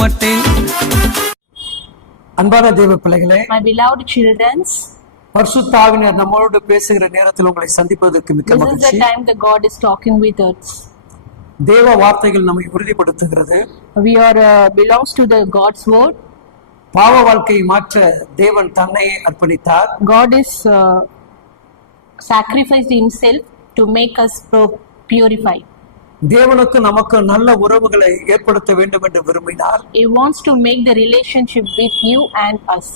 மாட்டேன் அன்பான தேவ பிள்ளைகளே My beloved children, பரிசுத்தாவினர் நம்மளோடு பேசுகிற நேரத்தில் உங்களை சந்திப்பதற்கு மிக்க this is the மகிழ்ச்சி time that God is talking with us. தேவ வார்த்தைகள் நம்மை உறுதிப்படுத்துகிறது We are uh, belongs to the God's word. பாவ வாழ்க்கையை மாற்ற தேவன் தன்னையே அர்ப்பணித்தார் God is uh, sacrificed Himself to make us pro- purified. தேவனுக்கு நமக்கு நல்ல உறவுகளை ஏற்படுத்த வேண்டும் என்று விரும்பினார் He wants to make the relationship with you and us.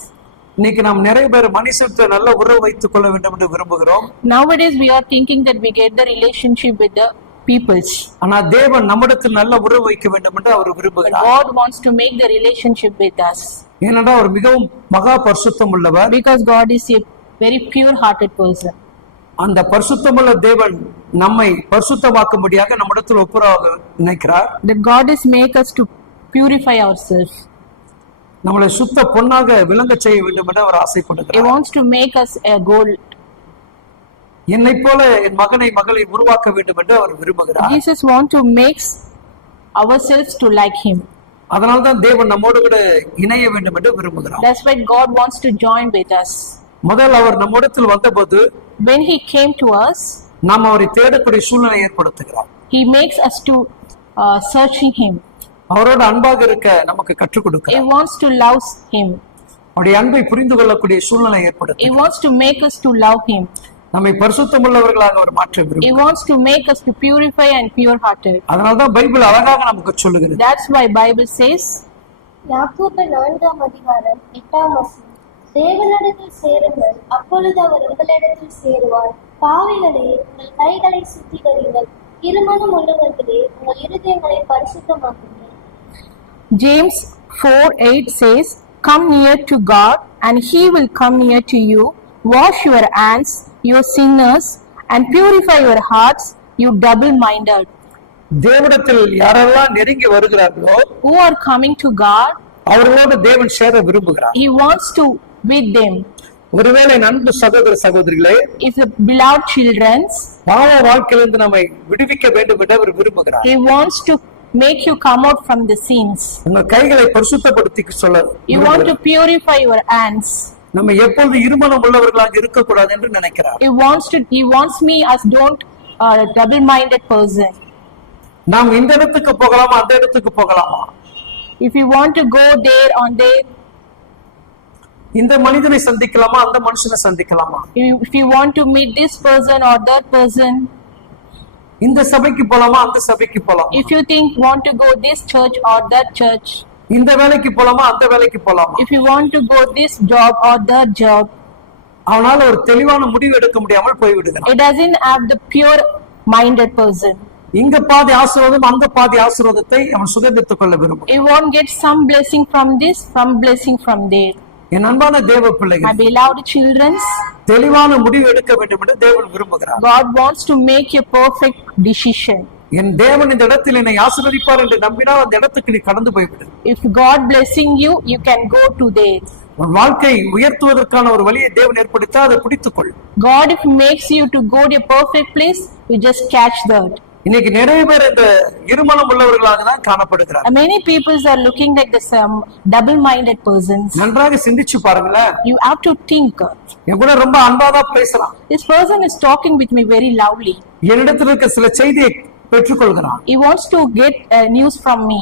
இன்னைக்கு நாம் நிறைய பேர் மனுஷத்தை நல்ல உறவு வைத்துக் கொள்ள வேண்டும் என்று விரும்புகிறோம் Nowadays, we are thinking that we get the relationship with the peoples. ஆனா தேவன் நம்மிடத்தில் நல்ல உறவு வைக்க வேண்டும் என்று அவர் விரும்புகிறார் God wants to make the relationship with us ஏனென்றால் அவர் மிகவும் மகா பரிசுத்தம் உள்ளவர் because God is a very pure-hearted person. அந்த பரிசுத்தமுள்ள தேவன் நம்மை பரிசுத்தமாக்கும்படியாக நம்மிடத்தில் ஒப்புரவாக நினைக்கிறார் That God is make us to purify ourselves. நம்மளை சுத்த பொன்னாக விளங்க செய்ய வேண்டும் என்று அவர் He ஆசைப்படுகிறார் wants to make us a gold. என்னை போல என் மகனை மகளை உருவாக்க வேண்டும் என்று அவர் விரும்புகிறார் Jesus want to make ourselves to like Him. அதனால்தான் தேவன் நம்மோடு கூட இணைய வேண்டும் என்று விரும்புகிறார் That's why God wants to join with us. முதல் அவர் நம்மிடத்தில் வந்தபோது When He came to us, நாம் அவரை தேடக்கூடிய சூழ்நிலை ஏற்படுத்துகிறார் He makes us to uh, searching Him. அவரோடு அன்பாக இருக்க நமக்கு கற்றுக் He கொடுக்கிறார் wants to love Him. அவருடைய அன்பை புரிந்து கொள்ளக்கூடிய சூழ்நிலை He wants to make us to love Him. நம்மை பரிசுத்தமுள்ளவர்களாக அவர் மாற்ற He விரும்புகிறார் wants to make us to purify and pure-hearted. அதனால்தான் பைபிள் அழகாக நமக்கு சொல்லுகிறது That's why Bible says, யாக்கோபு நான்காம் அதிகாரம் எட்டாம் வசனம் தேவனிடத்தில் சேருங்கள் அப்பொழுது அவர் உங்களிடத்தில் சேருவார் பாவிகளே உங்கள் கைகளை சுத்திகரிங்கள் இருமனம் உள்ளவர்களே உங்கள் இருதயங்களை பரிசுத்தமாக்குங்கள் James 4 8 says, Come near to God, and He will come near to you. Wash your hands, you sinners, and purify your hearts, you double minded. தேவனிடத்தில் யாரெல்லாம் நெருங்கி வருகிறார்களோ Who are coming to God, அவர்களோடு தேவன் சேர விரும்புகிறார் He wants to with them. ஒருவேளை நண்பு சகோதர சகோதரிகளே If the beloved children's, பாவ வாழ்க்கையிலிருந்து நம்மை விடுவிக்க வேண்டும் என்று அவர் விரும்புகிறார் He wants to make you come out from the sins. உங்கள் கைகளை பரிசுத்தப்படுத்தி சொல்ல You want to விரும்புகிறார். purify your hands. நம்ம எப்பொழுது இருமனம் உள்ளவர்களாக இருக்கக்கூடாது என்று நினைக்கிறார் He wants to. He wants me as don't uh, double-minded person. நாம் இந்த இடத்துக்கு போகலாமா அந்த இடத்துக்கு போகலாமா If you want to go there on there, இந்த மனிதனை சந்திக்கலாமா அந்த மனுஷனை சந்திக்கலாமா if if you want to meet this person or that person, இந்த சபைக்கு போலாமா அந்த சபைக்கு போலாமா if you think want to go this church or that church, இந்த வேலைக்கு போலாமா அந்த வேலைக்கு போலாமா if you want to go this job or that job, அவனால ஒரு தெளிவான முடிவு எடுக்க முடியாமல் போய்விடுகிறான் it doesn't have the pure-minded person. இங்க பாதி ஆசீர்வாதம் அங்க பாதி ஆசீர்வாதத்தை அவன் சுதந்திரத்துக் கொள்ள விரும்பும் He won't get some blessing from this, some blessing from there. என் அன்பான தேவ My பிள்ளைகள் beloved childrens, தெளிவான முடிவு எடுக்க வேண்டும் என்று தேவன் விரும்புகிறார் God wants to make a perfect decision. என் தேவன் இந்த இடத்தில் என்னை ஆசீர்வதிப்பார் என்று நம்பினால் அந்த இடத்துக்கு நீ கடந்து போய்விடு If God blessing you, you can go to there. உன் வாழ்க்கை உயர்த்துவதற்கான ஒரு வழியை தேவன் ஏற்படுத்தா அதை பிடித்துக்கொள் God if makes you to go to a perfect place, you just catch that. இன்னைக்கு நிறைய பேர் இந்த இருமனம் உள்ளவர்களாக தான் காணப்படுகிறார் Many people are looking like the some double-minded persons. நன்றாக சிந்திச்சு பாருங்களேன் You have to think. என் கூட ரொம்ப அன்பாதான் பேசுறான் This person is talking with me very loudly. என்னிடத்தில் இருக்க சில செய்தியை பெற்றுக்கொள்கிறான் He wants to get uh, news from me,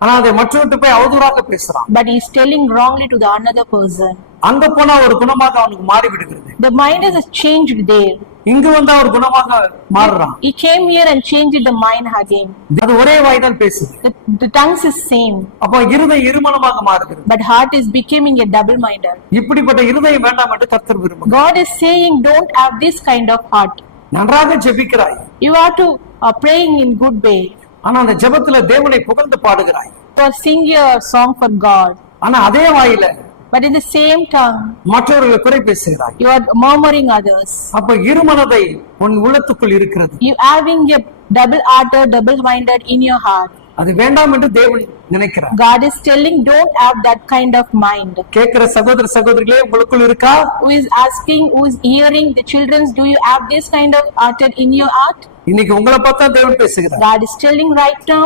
ஆனா அதை மற்றவர்கிட்ட போய் அவதூறாக பேசுறான் but he's telling wrongly to the another person. அங்க போனா ஒரு குணமாக அவனுக்கு மாறி விடுகிறது The mind is changed there. இங்கு வந்தா ஒரு குணமாக மாறுறான் He came here and changed the mind again. அது ஒரே வாய்தான் பேசுது The, the tongues is same, அப்போ இருதயம் இருமனமாக மாறுகிறது but heart is becoming a double-minded. இப்படிப்பட்ட இருதயம் வேண்டாம் என்று கர்த்தர் விரும்புகிறார் God is saying, don't have this kind of heart. நன்றாக ஜெபிக்கிறாய் You are to uh, praying in good way. ஆனா அந்த ஜெபத்துல தேவனை புகழ்ந்து பாடுகிறாய் To sing a song for God, ஆனா அதே வாயில but in the same tongue, மற்றவர்களை குறை பேசுகிறாய் you are murmuring others. அப்ப இருமனதை உன் உள்ளத்துக்குள் இருக்கிறது You having a double-hearted, double-minded in your heart. அது வேண்டாம் என்று தேவன் நினைக்கிறார் God is telling, don't have that kind of mind. கேட்கிற சகோதர சகோதரிகளே உங்களுக்குள் இருக்கா Who is asking, who is hearing the children's, do you have this kind of hearted in your heart? இன்னைக்கு உங்களை பார்த்தா தேவன் பேசுகிறார் God is telling right now,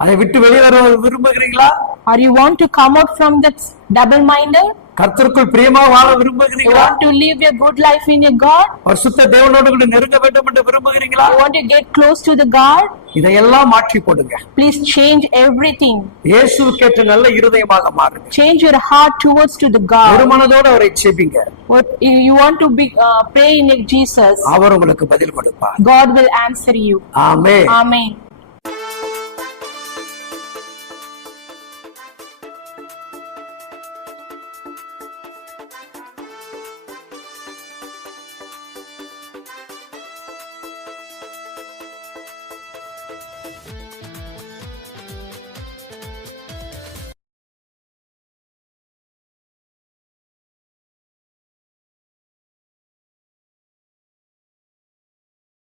அதை விட்டு வெளியே வர விரும்புகிறீங்களா Or you want to come out from that double minded? கர்த்தருக்குள் பிரியமா வாழ விரும்புகிறீங்களா want to live a good life in your God? அவர் சுத்த தேவனோடு கூட நெருங்க வேண்டும் என்று விரும்புகிறீங்களா You want to get close to the God? இதையெல்லாம் மாற்றி போடுங்க Please change everything. இயேசுக்கேற்ற நல்ல இருதயமாக மாறுங்க Change your heart towards to the ஒரு God. மனதோடு அவரை செபிங்க What you want to be uh, pray in Jesus, அவர் உங்களுக்கு பதில் கொடுப்பார் God will answer you. ஆமே Amen.